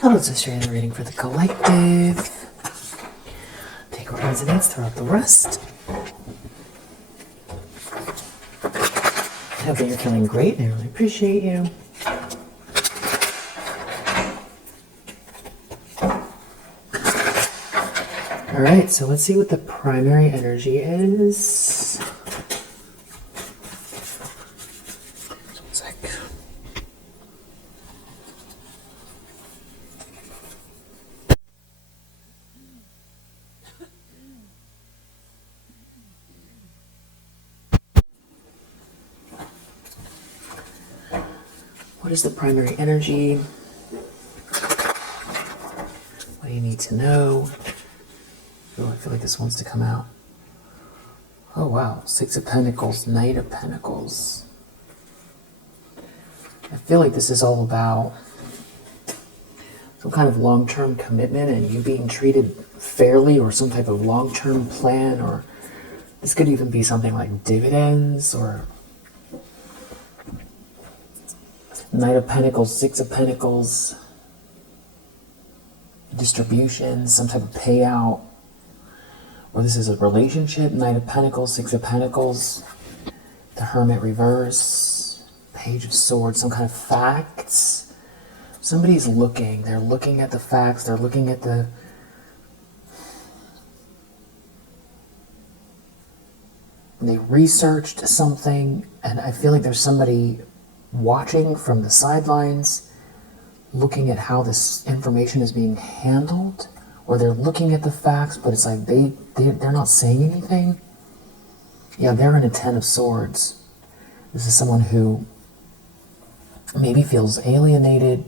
How does this share the reading for the collective? Take a residence throughout the rest. I hope that you're feeling great. I really appreciate you. All right, so let's see what the primary energy is. Just 1 sec. What is the primary energy? What do you need to know? I feel like this wants to come out. Oh wow, Six of Pentacles, Knight of Pentacles. I feel like this is all about some kind of long-term commitment and you being treated fairly, or some type of long-term plan, or this could even be something like dividends, or Knight of Pentacles, Six of Pentacles, distribution, some type of payout. Or this is a relationship, Knight of Pentacles, Six of Pentacles, the Hermit reverse, Page of Swords, some kind of facts. Somebody's looking, they're looking at the facts, they're looking at the... They researched something, and I feel like there's somebody watching from the sidelines, looking at how this information is being handled. Or they're looking at the facts, but it's like they're not saying anything. Yeah, they're in a Ten of Swords. This is someone who maybe feels alienated.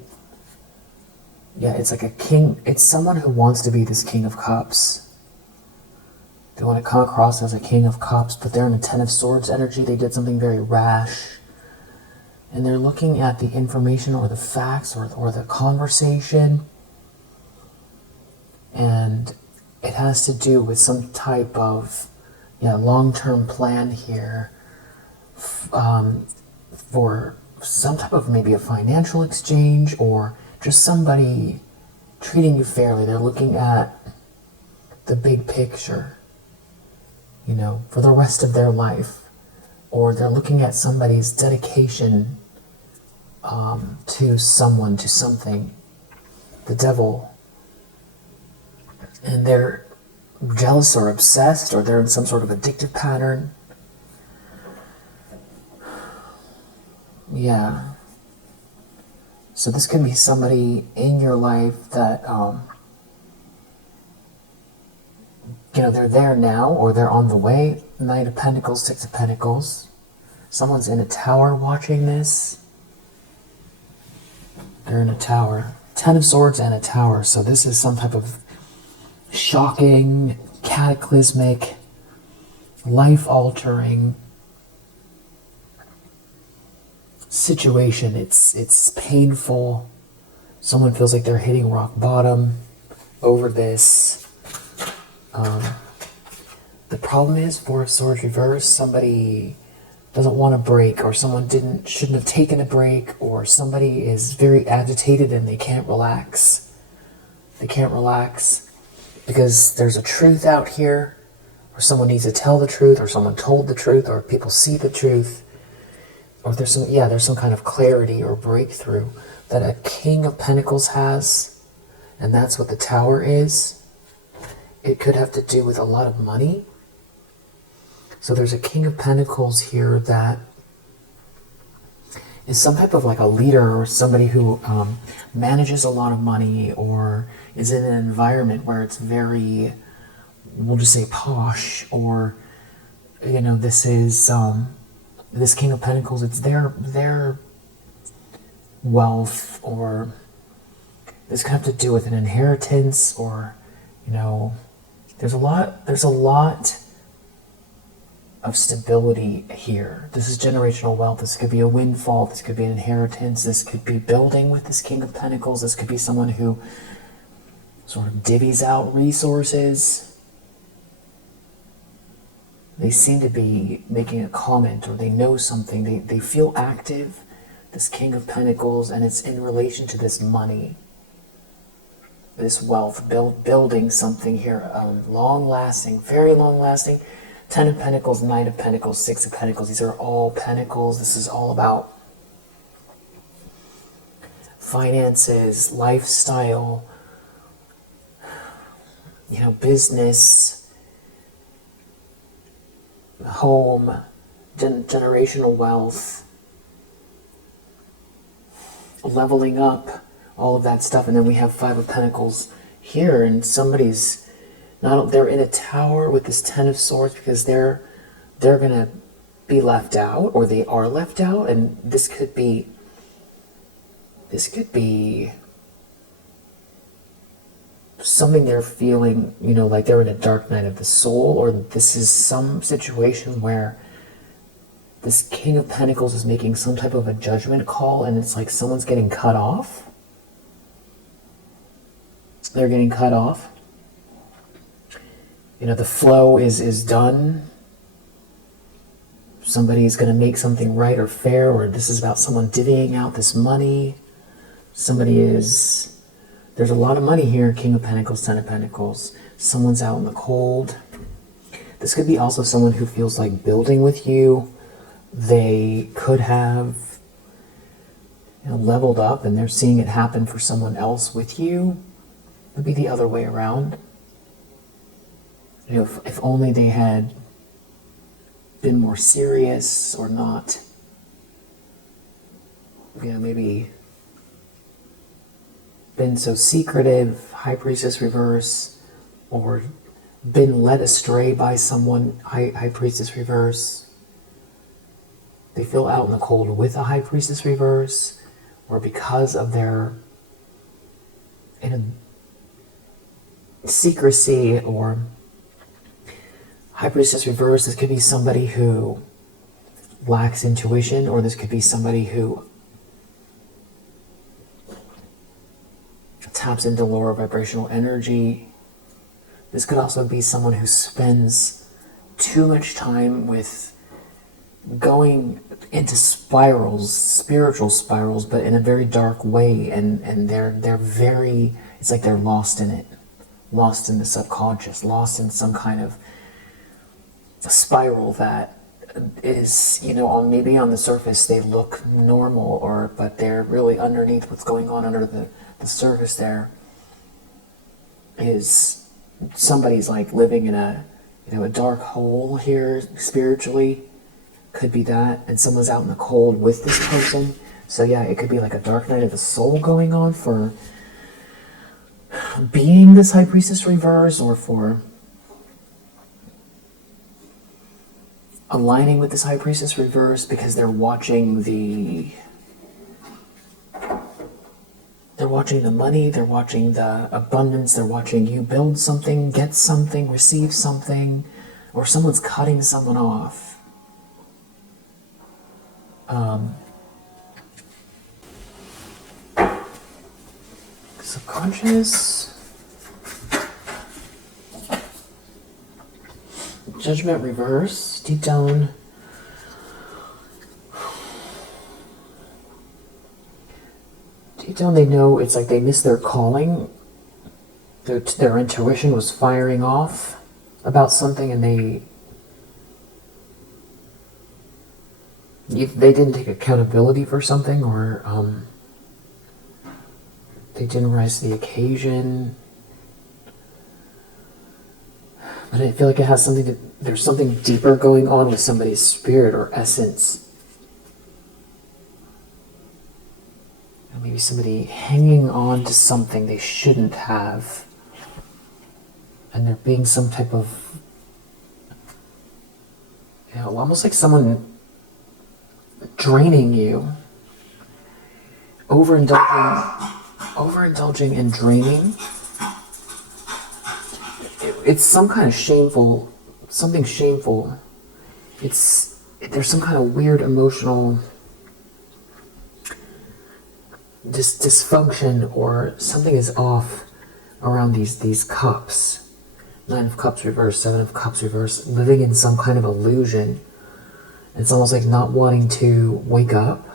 Yeah, it's like a king. It's someone who wants to be this King of Cups. They want to come across as a King of Cups, but they're in a Ten of Swords energy. They did something very rash. And they're looking at the information or the facts or the conversation. And it has to do with some type of long-term plan here for some type of maybe a financial exchange, or just somebody treating you fairly. They're looking at the big picture, for the rest of their life. Or they're looking at somebody's dedication to someone, to something. The Devil. And they're jealous or obsessed, or they're in some sort of addictive pattern. Yeah. So this could be somebody in your life that, they're there now, or they're on the way. Knight of Pentacles, Six of Pentacles. Someone's in a tower watching this. They're in a tower. Ten of Swords and a tower. So this is some type of shocking, cataclysmic, life-altering situation. It's painful. Someone feels like they're hitting rock bottom over this. The problem is, Four of Swords reverse, somebody doesn't want to break, or someone shouldn't have taken a break, or somebody is very agitated and they can't relax. They can't relax because there's a truth out here, or someone needs to tell the truth, or someone told the truth, or people see the truth, or there's some kind of clarity or breakthrough that a King of Pentacles has, and that's what the Tower is. It could have to do with a lot of money. So there's a King of Pentacles here that is some type of like a leader, or somebody who manages a lot of money, or is in an environment where it's very, we'll just say posh, or this is this King of Pentacles, it's their wealth, or this could have to do with an inheritance, or there's a lot of stability here. This is generational wealth. This could be a windfall. This could be an inheritance. This could be building with this King of Pentacles. This could be someone who sort of divvies out resources. They seem to be making a comment, or they know something. They feel active, this King of Pentacles, and it's in relation to this money. this wealth, building something here, long lasting, very long lasting. 10 of Pentacles, Knight of Pentacles, 6 of Pentacles. These are all Pentacles. This is all about finances, lifestyle, business, home, generational wealth, leveling up, all of that stuff. And then we have 5 of Pentacles here, and somebody's they're in a tower with this 10 of Swords because they're gonna be left out, or they are left out. And this could be something they're feeling, like they're in a dark night of the soul, or this is some situation where this King of Pentacles is making some type of a judgment call, and it's like someone's getting cut off. They're getting cut off. The flow is done. Somebody's going to make something right or fair, or this is about someone divvying out this money. There's a lot of money here, King of Pentacles, 10 of Pentacles. Someone's out in the cold. This could be also someone who feels like building with you. They could have leveled up, and they're seeing it happen for someone else with you. It would be the other way around. If only they had been more serious, or not, maybe been so secretive, High Priestess reverse, or been led astray by someone, High Priestess reverse. They feel out in the cold with a High Priestess reverse, or because of their secrecy, or High Priestess reverse. This could be somebody who lacks intuition, or this could be somebody who taps into lower vibrational energy. This could also be someone who spends too much time with going into spirals, spiritual spirals, but in a very dark way, and they're very, it's like they're lost in it, lost in the subconscious, lost in some kind of a spiral that is, maybe on the surface they look normal, but they're really underneath. What's going on under the surface there is somebody's like living in a dark hole here spiritually. Could be that, and someone's out in the cold with this person. So yeah, it could be like a dark night of the soul going on for being this High Priestess reverse, or for aligning with this High Priestess reverse, because they're watching the money, they're watching the abundance, they're watching you build something, get something, receive something, or someone's cutting someone off. Subconscious. Judgment reverse, deep down. Deep down they know it's like they missed their calling. Their intuition was firing off about something, and they didn't take accountability for something, or they didn't rise to the occasion. But I feel like it has there's something deeper going on with somebody's spirit or essence. Maybe somebody hanging on to something they shouldn't have, and there being some type of, almost like someone draining you, overindulging and draining. It's some kind of something shameful. There's some kind of weird emotional dysfunction, or something is off around these cups. 9 of Cups reverse, 7 of Cups reverse, living in some kind of illusion. It's almost like not wanting to wake up.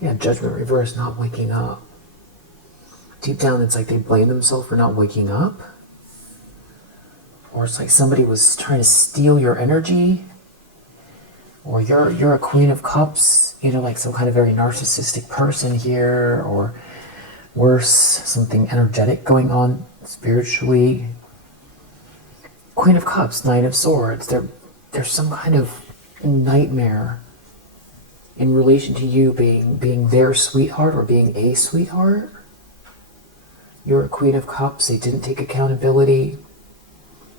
Yeah, Judgment reverse, not waking up. deep down it's like they blame themselves for not waking up. Or it's like somebody was trying to steal your energy. Or you're a Queen of Cups, like some kind of very narcissistic person here, or worse, something energetic going on spiritually. Queen of Cups, Knight of Swords, there's some kind of nightmare in relation to you being their sweetheart or being a sweetheart. You're a Queen of Cups, they didn't take accountability,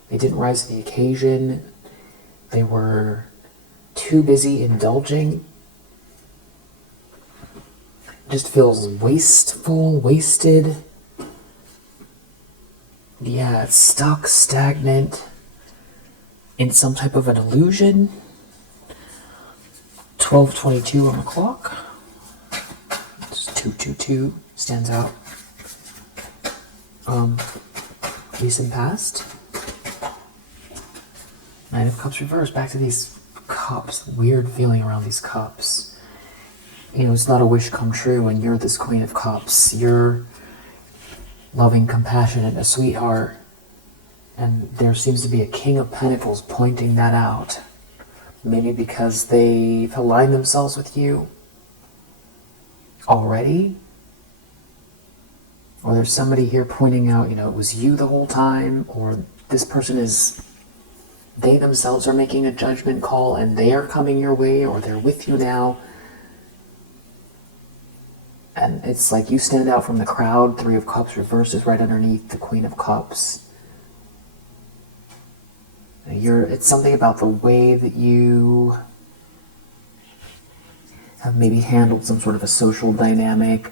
they didn't rise to the occasion, they were too busy indulging. Just feels wasteful, wasted. Yeah, it's stuck, stagnant, in some type of an illusion. 12:22 on the clock. It's 222 stands out. Recent past. Knight of Cups reversed. Back to these cups. Weird feeling around these cups. It's not a wish come true when you're this Queen of Cups. You're loving, compassionate, a sweetheart. And there seems to be a King of Pentacles pointing that out. Maybe because they've aligned themselves with you already. Or there's somebody here pointing out, it was you the whole time. Or this person they themselves are making a judgment call and they are coming your way, or they're with you now. And it's like you stand out from the crowd. Three of Cups reversed is right underneath the Queen of Cups. It's something about the way that you have maybe handled some sort of a social dynamic.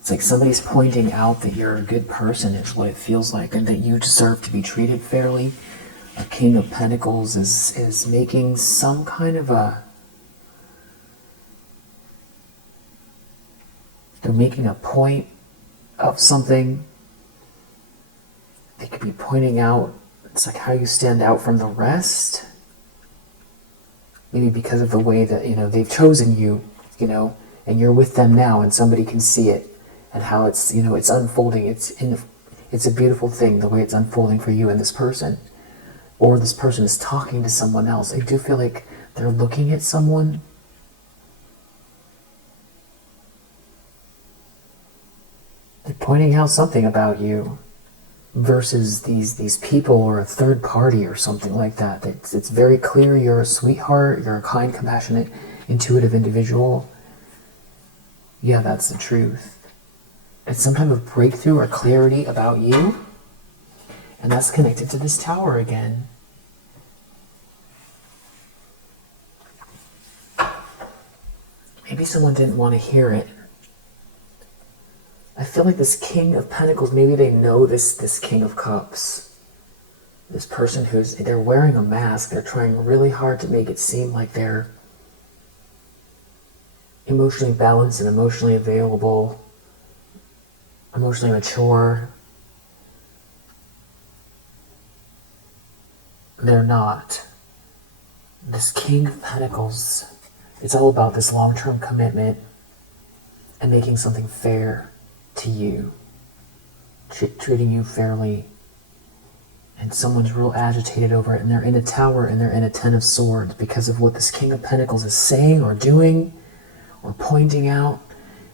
It's like somebody's pointing out that you're a good person, is what it feels like, and that you deserve to be treated fairly. A King of Pentacles is making some kind of they're making a point of something. They could be pointing out, it's like how you stand out from the rest. Maybe because of the way that, they've chosen you, and you're with them now and somebody can see it. And how it's, it's unfolding. It's a beautiful thing, the way it's unfolding for you and this person. Or this person is talking to someone else. I do feel like they're looking at someone. They're pointing out something about you. Versus these people or a third party or something like that. It's very clear you're a sweetheart, you're a kind, compassionate, intuitive individual. Yeah, that's the truth. It's some type of breakthrough or clarity about you, and that's connected to this Tower again. Maybe someone didn't want to hear it. I feel like this King of Pentacles, maybe they know this King of Cups. This person they're wearing a mask. They're trying really hard to make it seem like they're emotionally balanced and emotionally available, emotionally mature. They're not. This King of Pentacles, it's all about this long-term commitment and making something fair to you, treating you fairly, and someone's real agitated over it, and they're in a Tower and they're in a Ten of Swords because of what this King of Pentacles is saying or doing or pointing out,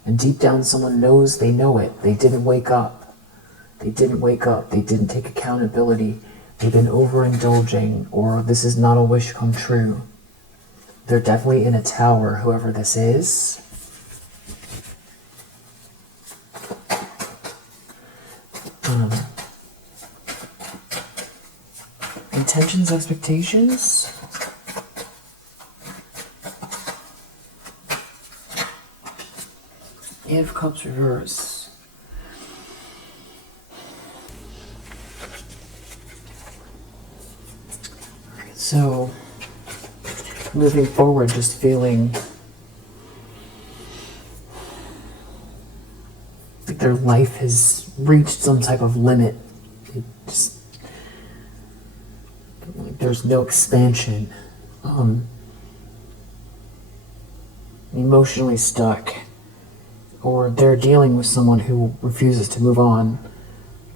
and deep down someone knows they know it. They didn't wake up. They didn't take accountability. They've been overindulging, or this is not a wish come true. They're definitely in a Tower, whoever this is. Intentions, expectations. Eight of Cups reverse. So, moving forward, just feeling like their life has reached some type of limit. There's no expansion. Emotionally stuck. or they're dealing with someone who refuses to move on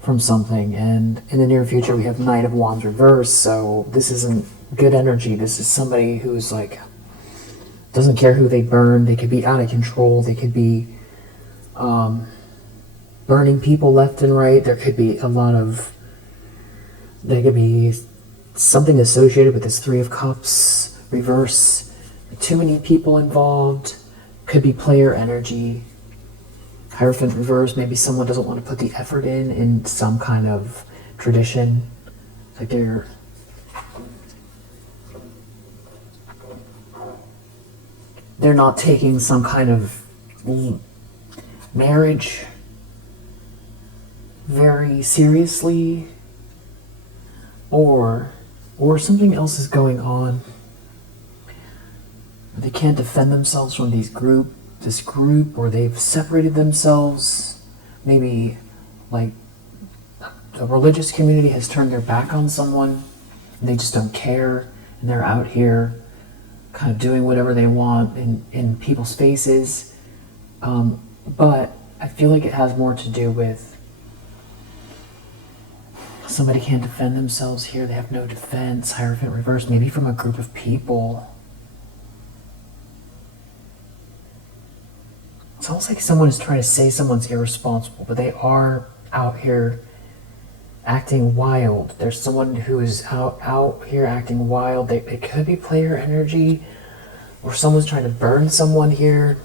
from something. And in the near future, we have Knight of Wands reversed, so this isn't good energy. This is somebody who's like, doesn't care who they burn. They could be out of control. They could be burning people left and right. There could be something associated with this Three of Cups reverse. Too many people involved. Could be player energy. Hierophant reverse. Maybe someone doesn't want to put the effort in some kind of tradition. Like they're not taking some kind of marriage very seriously, or something else is going on. They can't defend themselves from this group, or they've separated themselves. Maybe like a religious community has turned their back on someone, and they just don't care, and they're out here kind of doing whatever they want in people's faces. But I feel like it has more to do with somebody can't defend themselves here. They have no defense. Hierophant reverse, maybe from a group of people. It's almost like someone is trying to say someone's irresponsible, but they are out here acting wild. There's someone who is out here acting wild. It could be player energy, or someone's trying to burn someone here.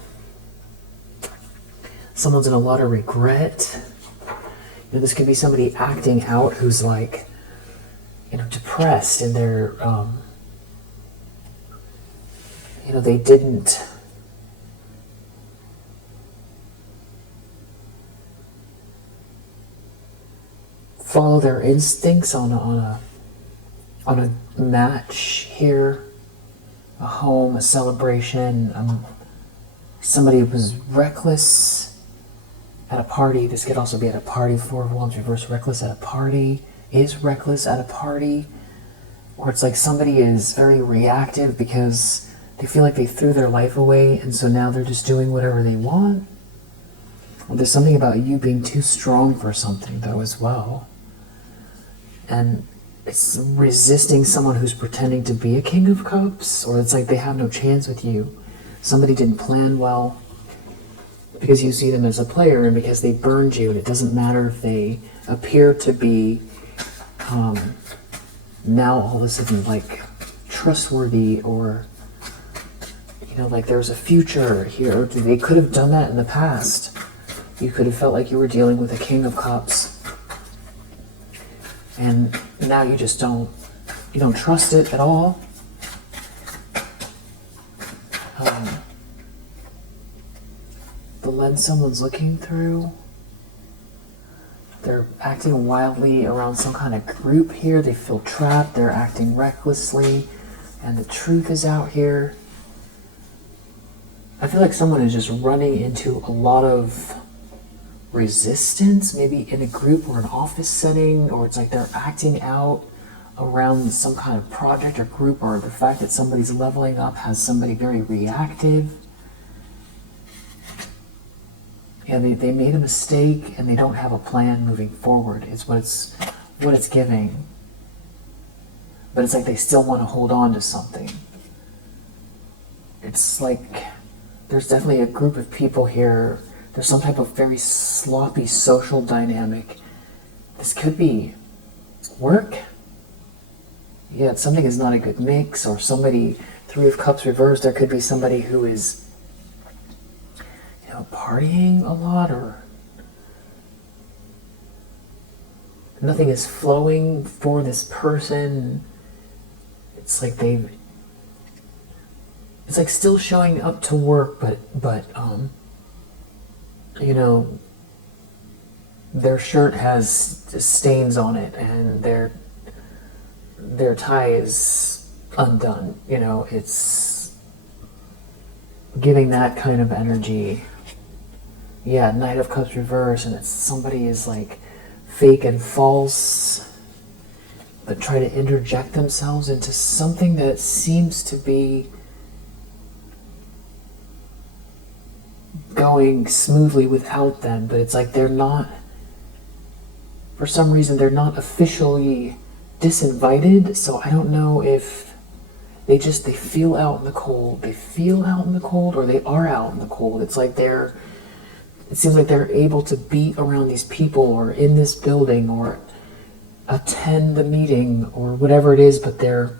Someone's in a lot of regret. This could be somebody acting out who's like, depressed, and they're, they didn't follow their instincts on a match here, a home, a celebration. Somebody who was reckless at a party. This could also be at a party. Four of Wands reverse, reckless at a party, is reckless at a party. Or it's like somebody is very reactive because they feel like they threw their life away, and so now they're just doing whatever they want. Or there's something about you being too strong for something, though, as well. And it's resisting someone who's pretending to be a King of Cups, or it's like they have no chance with you. Somebody didn't plan well, because you see them as a player, and because they burned you. And it doesn't matter if they appear to be now all of a sudden like trustworthy, or like there's a future here. They could have done that in the past. You could have felt like you were dealing with a King of Cups, and now you just don't trust it at all. The lens someone's looking through, they're acting wildly around some kind of group here. They feel trapped. They're acting recklessly, and the truth is out here. I feel like someone is just running into a lot of resistance, maybe in a group or an office setting, or it's like they're acting out around some kind of project or group, or the fact that somebody's leveling up has somebody very reactive. Yeah, they made a mistake, and they don't have a plan moving forward. It's what it's giving. But it's like they still want to hold on to something. It's like there's definitely a group of people here. There's some type of very sloppy social dynamic. This could be work. Yeah, something is not a good mix, or somebody, Three of Cups reversed, there could be somebody who is partying a lot, or nothing is flowing for this person. It's like it's like still showing up to work, but their shirt has stains on it, and their tie is undone. It's giving that kind of energy. Yeah, Knight of Cups reverse, and it's somebody is like fake and false, but try to interject themselves into something that seems to be going smoothly without them, but it's like they're not, for some reason, they're not officially disinvited, so I don't know if they feel out in the cold. They feel out in the cold, or they are out in the cold. It's like it seems like they're able to be around these people, or in this building, or attend the meeting, or whatever it is, but they're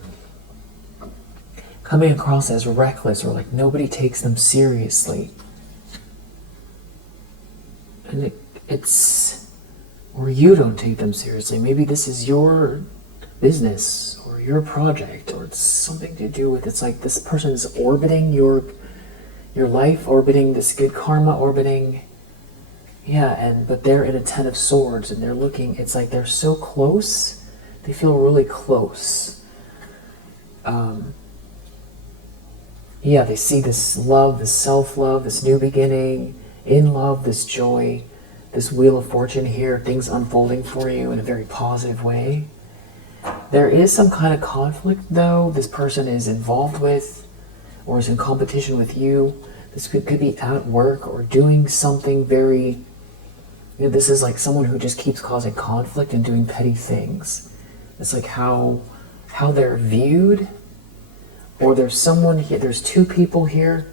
coming across as reckless, or like nobody takes them seriously. And it's, or you don't take them seriously. Maybe this is your business or your project, or it's something to do with, it's like this person's orbiting your life, orbiting this good karma, orbiting, but they're in a 10 of swords, and they're looking, it's like they're so close, they feel really close. They see this love, this self-love, this new beginning, in love, this joy, this wheel of fortune here, things unfolding for you in a very positive way. There is some kind of conflict, though, this person is involved with, or is in competition with you. This could be at work, or doing something very, this is like someone who just keeps causing conflict and doing petty things. It's like how they're viewed. Or there's someone here, there's two people here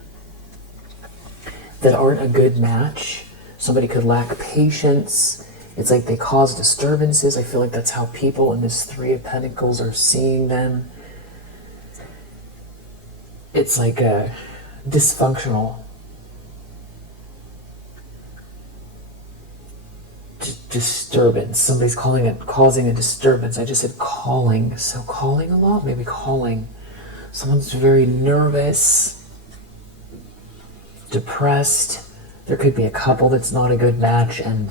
that aren't a good match. Somebody could lack patience. It's like they cause disturbances. I feel like that's how people in this Three of Pentacles are seeing them. It's like a dysfunctional disturbance. Somebody's causing a disturbance. I just said calling. So calling a lot? Maybe calling. Someone's very nervous, depressed. There could be a couple that's not a good match, and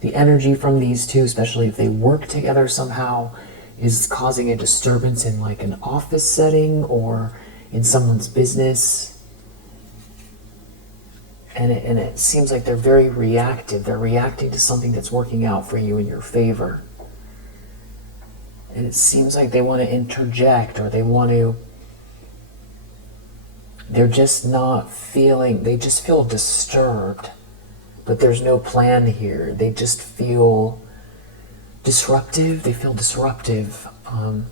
the energy from these two, especially if they work together somehow, is causing a disturbance in like an office setting or in someone's business. And it seems like they're very reactive. They're reacting to something that's working out for you in your favor. And it seems like they want to interject, or they're just not feeling, they just feel disturbed, but there's no plan here. They just feel disruptive. They feel disruptive. Try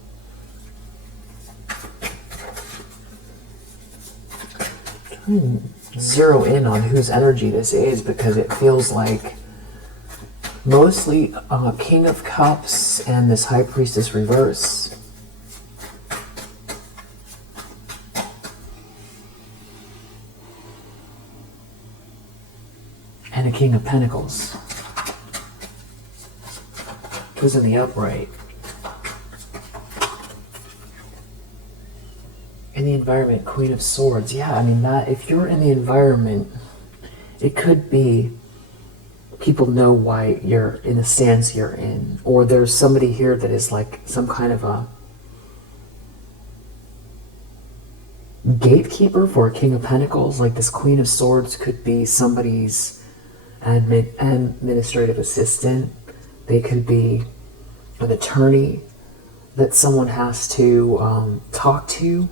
and zero in on whose energy this is, because it feels like mostly King of Cups and this High Priestess reverse. And a King of Pentacles, who's in the upright. In the environment, Queen of Swords. Yeah, I mean, that if you're in the environment, it could be people know why you're in the stance you're in, or there's somebody here that is like some kind of a gatekeeper for a King of Pentacles. Like this Queen of Swords could be somebody's administrative assistant. They could be an attorney that someone has to talk to,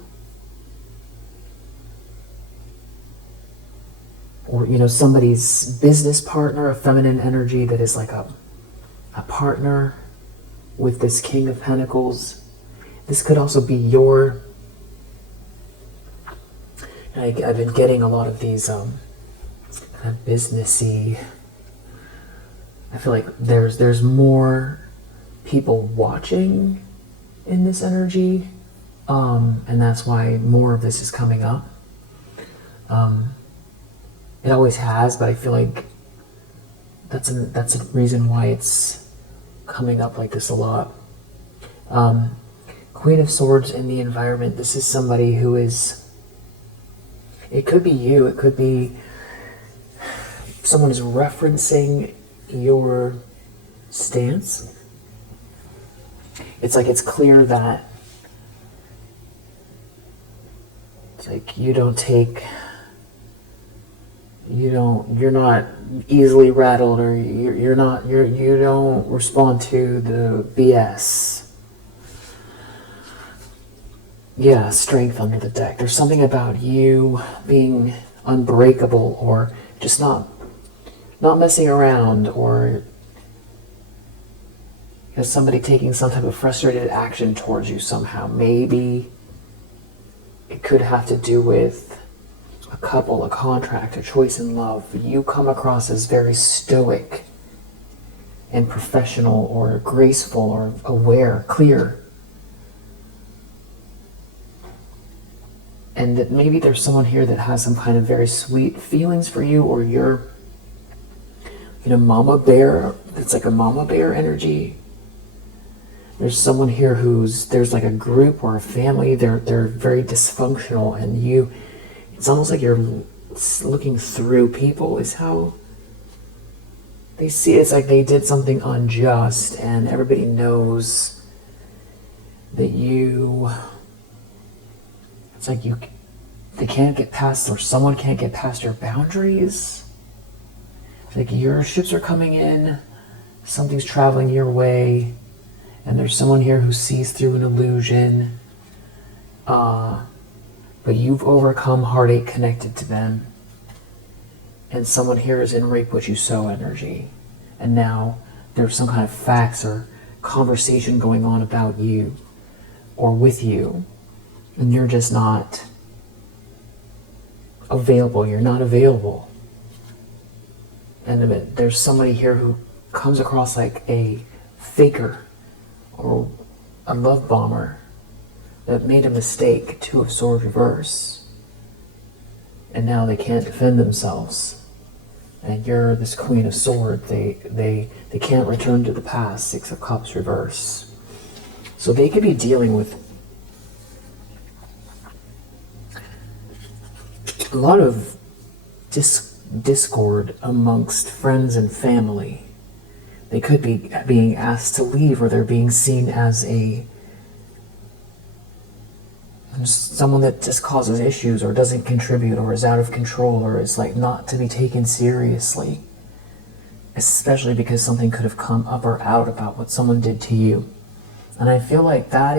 or somebody's business partner, a feminine energy that is like a partner with this King of Pentacles. This could also be your, I've been getting a lot of these kind of businessy. I feel like there's more people watching in this energy, and that's why more of this is coming up. It always has, but I feel like that's a reason why it's coming up like this a lot. Queen of Swords in the environment. This is somebody who is, it could be you, it could be someone is referencing your stance. It's like it's clear that it's like you're not easily rattled, or you don't respond to the BS. Yeah, strength under the deck. There's something about you being unbreakable, or just not messing around, or is somebody taking some type of frustrated action towards you somehow. Maybe it could have to do with a couple, a contract, a choice in love. You come across as very stoic and professional, or graceful, or aware, clear. And that maybe there's someone here that has some kind of very sweet feelings for you, or you're, mama bear. It's like a mama bear energy. There's someone here there's like a group or a family, they're very dysfunctional, and it's almost like you're looking through people is how they see it. It's like they did something unjust, and everybody knows that it's like they can't get past, or someone can't get past your boundaries. It's like your ships are coming in, something's traveling your way, and there's someone here who sees through an illusion, but you've overcome heartache connected to them. And someone here is in reap what you sow energy. And now there's some kind of facts or conversation going on about you or with you, and you're just not available. You're not available. And there's somebody here who comes across like a faker or a love bomber that made a mistake, Two of Swords reverse, and now they can't defend themselves. And you're this Queen of Swords. They can't return to the past, Six of Cups reverse. So they could be dealing with a lot of discord amongst friends and family. They could be being asked to leave, or they're being seen as someone that just causes issues, or doesn't contribute, or is out of control, or is like not to be taken seriously. Especially because something could have come up or out about what someone did to you. And I feel like there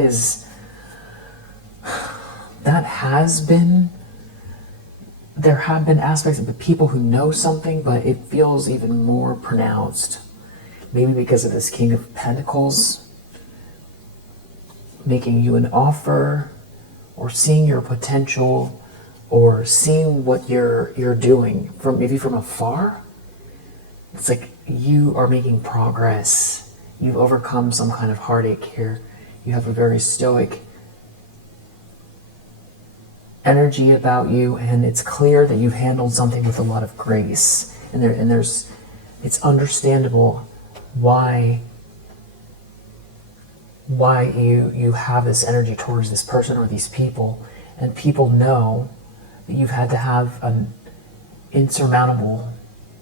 have been aspects of the people who know something, but it feels even more pronounced. Maybe because of this King of Pentacles making you an offer, or seeing your potential, or seeing what you're doing maybe from afar. It's like you are making progress. You've overcome some kind of heartache here. You have a very stoic energy about you, and it's clear that you've handled something with a lot of grace. And it's understandable why you have this energy towards this person or these people, and people know that you've had to have an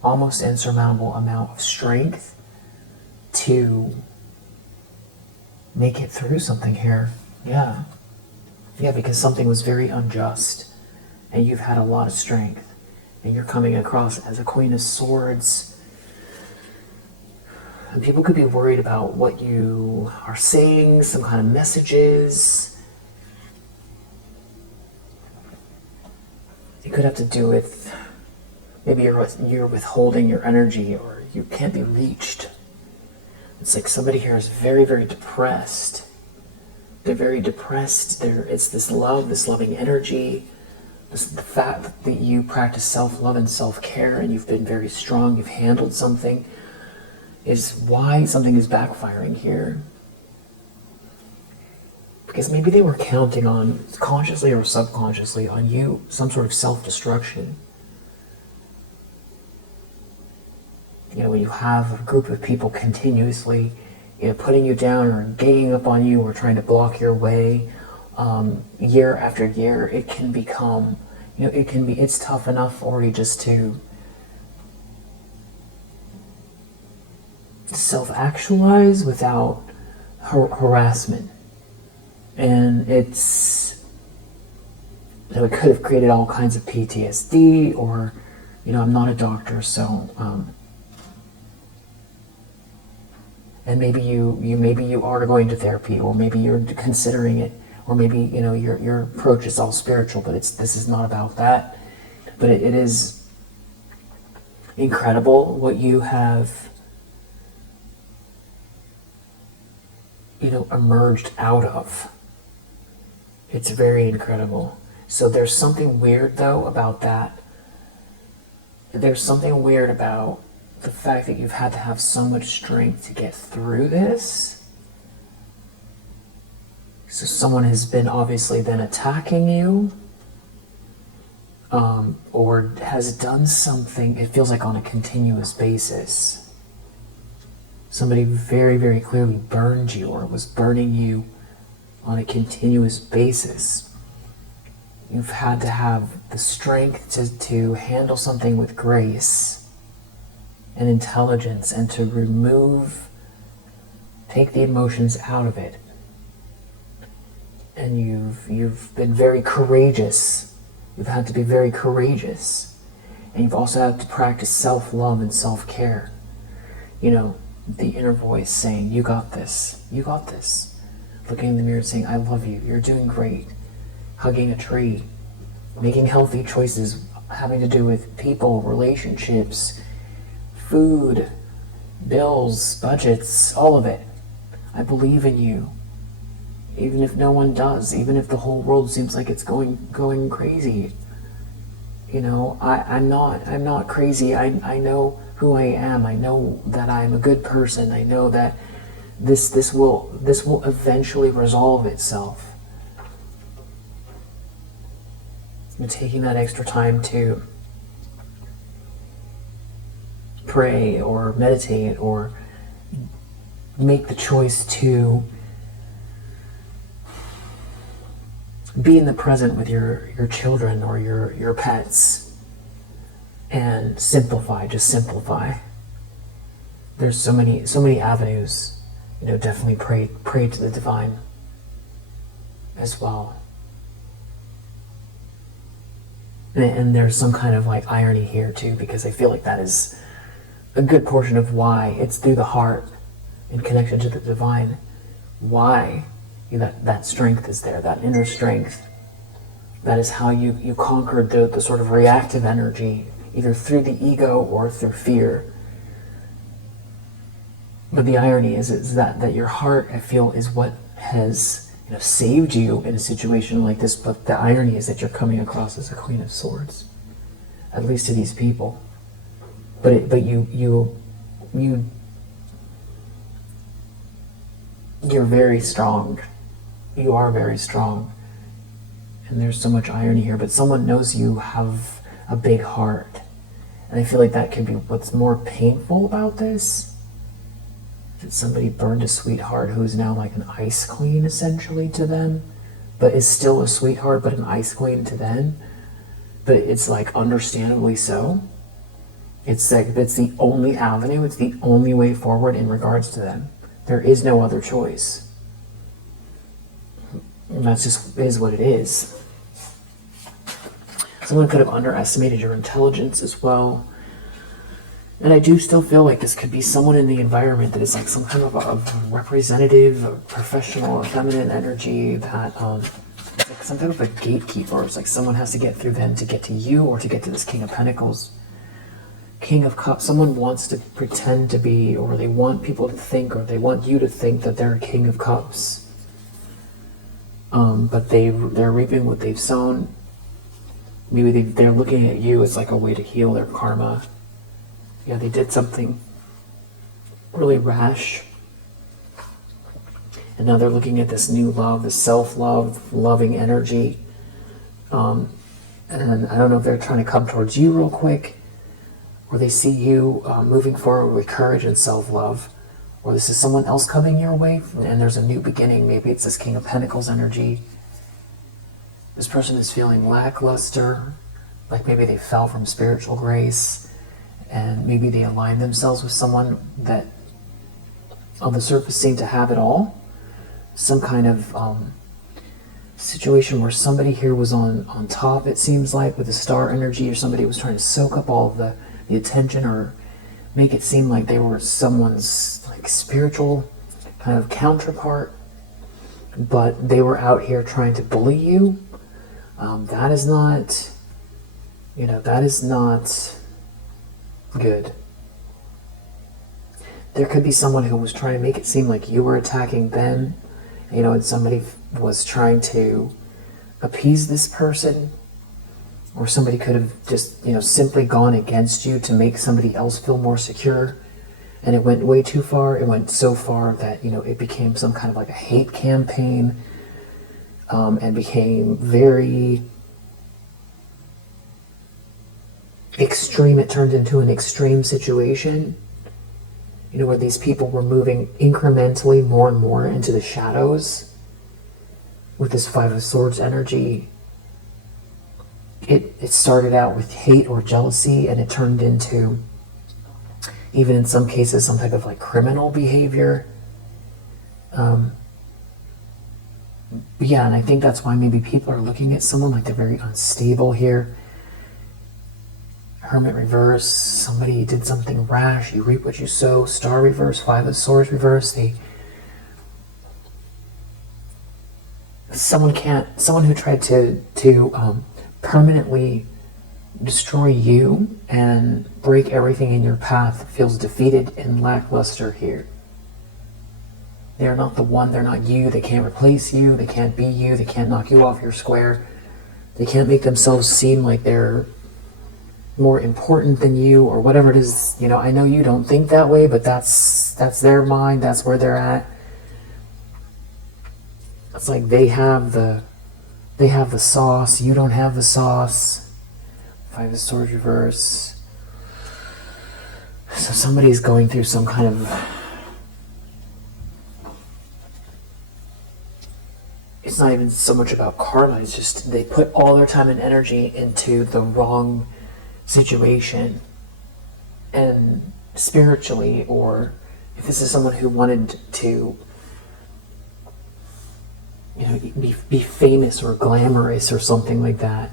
almost insurmountable amount of strength to make it through something here. Yeah, because something was very unjust, and you've had a lot of strength, and you're coming across as a Queen of Swords. And people could be worried about what you are saying, some kind of messages. It could have to do with maybe you're withholding your energy, or you can't be reached. It's like somebody here is very, very depressed. They're very depressed. It's this love, this loving energy. The fact that you practice self-love and self-care, and you've been very strong, you've handled something, is why something is backfiring here. Because maybe they were counting on, consciously or subconsciously, on you, some sort of self-destruction. When you have a group of people continuously putting you down, or ganging up on you, or trying to block your way year after year, it can become, it's tough enough already just to self-actualize without harassment. And it could have created all kinds of PTSD, or, I'm not a doctor, so, and maybe you are going to therapy, or maybe you're considering it, or maybe, your approach is all spiritual, but this is not about that. But it is incredible what you have, emerged out of. It's very incredible. So there's something weird, though, about that. There's something weird about the fact that you've had to have so much strength to get through this. So someone has been obviously then attacking you, or has done something, it feels like on a continuous basis. Somebody very, very clearly burned you or was burning you on a continuous basis. You've had to have the strength to handle something with grace and intelligence and to take the emotions out of it. And you've been very courageous. You've had to be very courageous. And you've also had to practice self-love and self-care. The inner voice saying, you got this, you got this. Looking in the mirror saying, I love you, you're doing great. Hugging a tree, making healthy choices having to do with people, relationships, food, bills, budgets, all of it. I believe in you. Even if no one does, even if the whole world seems like it's going crazy. I'm not crazy. I know who I am. I know that I'm a good person. I know that this will eventually resolve itself. And taking that extra time to pray or meditate or make the choice to be in the present with your children or your pets and just simplify. There's so many avenues, definitely pray to the divine as well. And there's some kind of irony here too, because I feel like that is a good portion of why it's through the heart in connection to the divine, why that strength is there, that inner strength. That is how you conquered the sort of reactive energy, either through the ego or through fear. But the irony is that your heart, I feel, is what has saved you in a situation like this. But the irony is that you're coming across as a Queen of Swords, at least to these people. But you're very strong. You are very strong. And there's so much irony here, but someone knows you have a big heart. And I feel like that can be what's more painful about this. That somebody burned a sweetheart who's now like an ice queen essentially to them, but is still a sweetheart, but an ice queen to them. But it's understandably so. It's the only avenue, it's the only way forward in regards to them. There is no other choice. And that just is what it is. Someone could have underestimated your intelligence as well. And I do still feel like this could be someone in the environment that is some kind of a representative, a professional, a feminine energy that it's some type of a gatekeeper. It's someone has to get through them to get to you or to get to this King of Pentacles. King of Cups, someone wants to pretend to be, or they want people to think, or they want you to think that they're a King of Cups. But they're reaping what they've sown. Maybe they're looking at you as a way to heal their karma. Yeah, they did something really rash. And now they're looking at this new love, this self-love, loving energy. And I don't know if they're trying to come towards you real quick, or they see you moving forward with courage and self-love. Or this is someone else coming your way, and there's a new beginning. Maybe it's this King of Pentacles energy. This person is feeling lackluster, like maybe they fell from spiritual grace, and maybe they aligned themselves with someone that on the surface seemed to have it all. Some kind of situation where somebody here was on top, it seems like, with the star energy, or somebody was trying to soak up all of the attention, or make it seem like they were someone's spiritual kind of counterpart, but they were out here trying to bully you. That is not Good. There could be someone who was trying to make it seem like you were attacking them, and somebody was trying to appease this person, or somebody could have just, simply gone against you to make somebody else feel more secure, and it went way too far. It went so far that, it became some kind of like a hate campaign, and became very extreme. It turned into an extreme situation, where these people were moving incrementally more and more into the shadows with this Five of Swords energy. It started out with hate or jealousy, and it turned into, even in some cases, some type of like criminal behavior. Yeah, and I think that's why maybe people are looking at someone like they're very unstable here. Hermit reverse, somebody did something rash, you reap what you sow. Star reverse, Five of Swords reverse. Someone who tried to permanently destroy you and break everything in your path feels defeated and lackluster here. They're not the one, they're not you, they can't replace you, they can't be you, they can't knock you off your square. They can't make themselves seem like they're more important than you, or whatever it is. I know you don't think that way, but that's their mind, that's where they're at. It's like they have the sauce, you don't have the sauce. Five of Swords reverse. So somebody's going through some kind of, it's not even so much about karma, it's just they put all their time and energy into the wrong situation. And spiritually, or if this is someone who wanted to be famous or glamorous or something like that,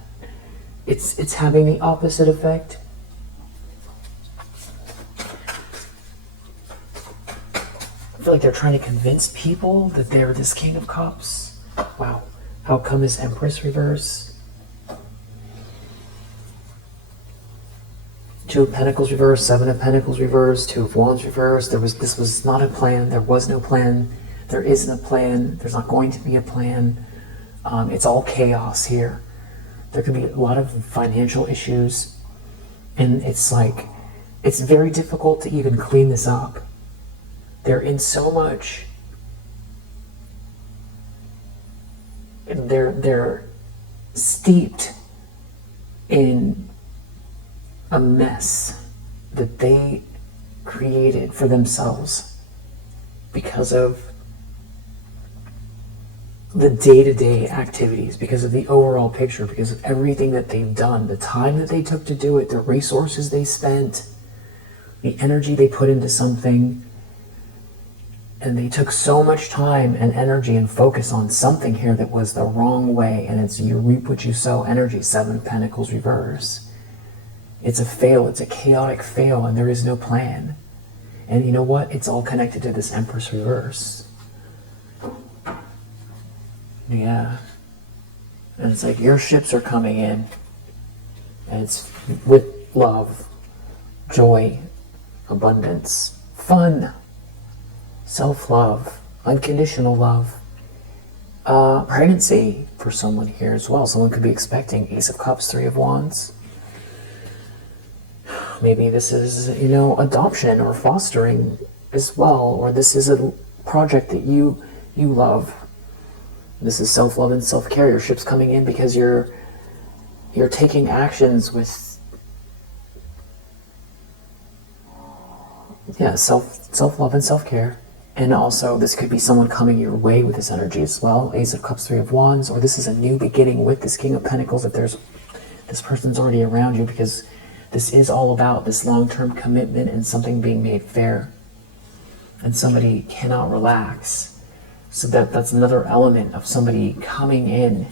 it's having the opposite effect. I feel like they're trying to convince people that they're this King of Cups. Wow. Outcome is Empress reverse. Two of Pentacles reverse, Seven of Pentacles reverse, Two of Wands reverse. This was not a plan. There was no plan. There isn't a plan. There's not going to be a plan. It's all chaos here. There could be a lot of financial issues, and it's very difficult to even clean this up. They're in so much. They're steeped in a mess that they created for themselves because of the day-to-day activities, because of the overall picture, because of everything that they've done, the time that they took to do it, the resources they spent, the energy they put into something. And they took so much time and energy and focus on something here that was the wrong way, and it's you reap what you sow energy. Seven of Pentacles reverse. It's a fail, it's a chaotic fail, and there is no plan. And you know what? It's all connected to this Empress reverse. Yeah. And it's like your ships are coming in, and it's with love, joy, abundance, fun, self-love, unconditional love, pregnancy for someone here as well. Someone could be expecting. Ace of Cups, Three of Wands. Maybe this is, adoption or fostering as well, or this is a project that you love. This is self-love and self-care. Your ship's coming in because you're taking actions with self-love and self-care. And also this could be someone coming your way with this energy as well. Ace of Cups, Three of Wands, or this is a new beginning with this King of Pentacles. If this person's already around you, because this is all about this long-term commitment and something being made fair. And somebody cannot relax. So that's another element of somebody coming in.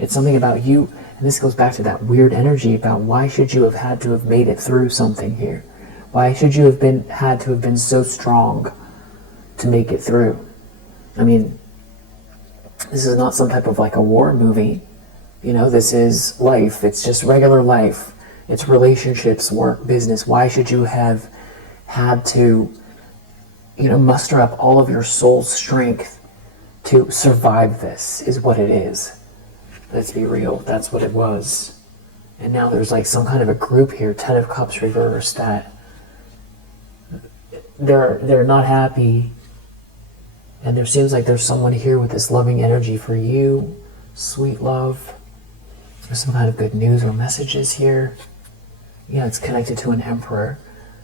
It's something about you, and this goes back to that weird energy about why should you have had to have made it through something here? Why should you have had to have been so strong to make it through? I mean, this is not some type of like a war movie. This is life. It's just regular life. It's relationships, work, business. Why should you have had to, muster up all of your soul's strength to survive this, is what it is. Let's be real, that's what it was. And now there's like some kind of a group here, Ten of Cups reversed, that they're not happy. And there seems like there's someone here with this loving energy for you, sweet love. There's some kind of good news or messages here. Yeah, it's connected to an Emperor.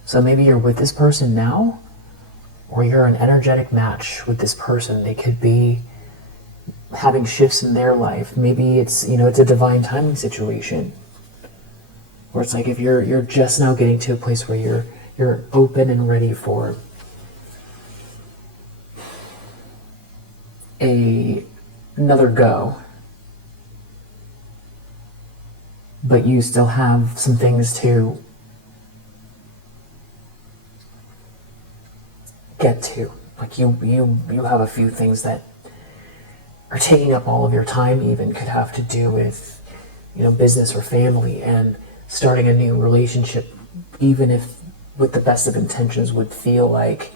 So maybe you're with this person now, or you're an energetic match with this person. They could be having shifts in their life. Maybe it's, it's a divine timing situation. Where it's like if you're just now getting to a place where you're open and ready for another go, but you still have some things to get to. Like you have a few things that are taking up all of your time, even could have to do with, business or family, and starting a new relationship, even if with the best of intentions, would feel like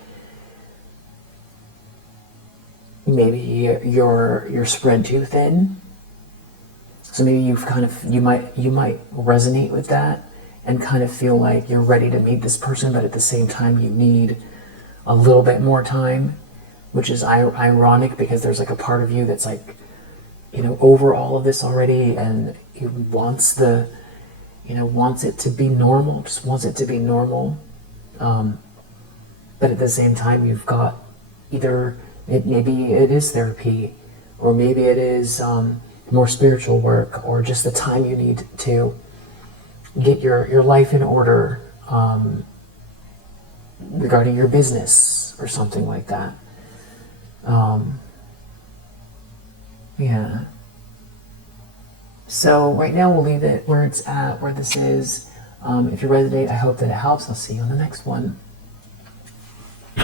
maybe you're spread too thin. So maybe you might resonate with that and kind of feel like you're ready to meet this person, but at the same time you need a little bit more time, which is ironic because there's like a part of you that's like, over all of this already, and he wants wants it to be normal, just wants it to be normal. But at the same time, you've got either maybe it is therapy, or maybe it is more spiritual work, or just the time you need to get your life in order regarding your business or something like that. Yeah. So right now we'll leave it where it's at, where this is. If you resonate, I hope that it helps. I'll see you on the next one.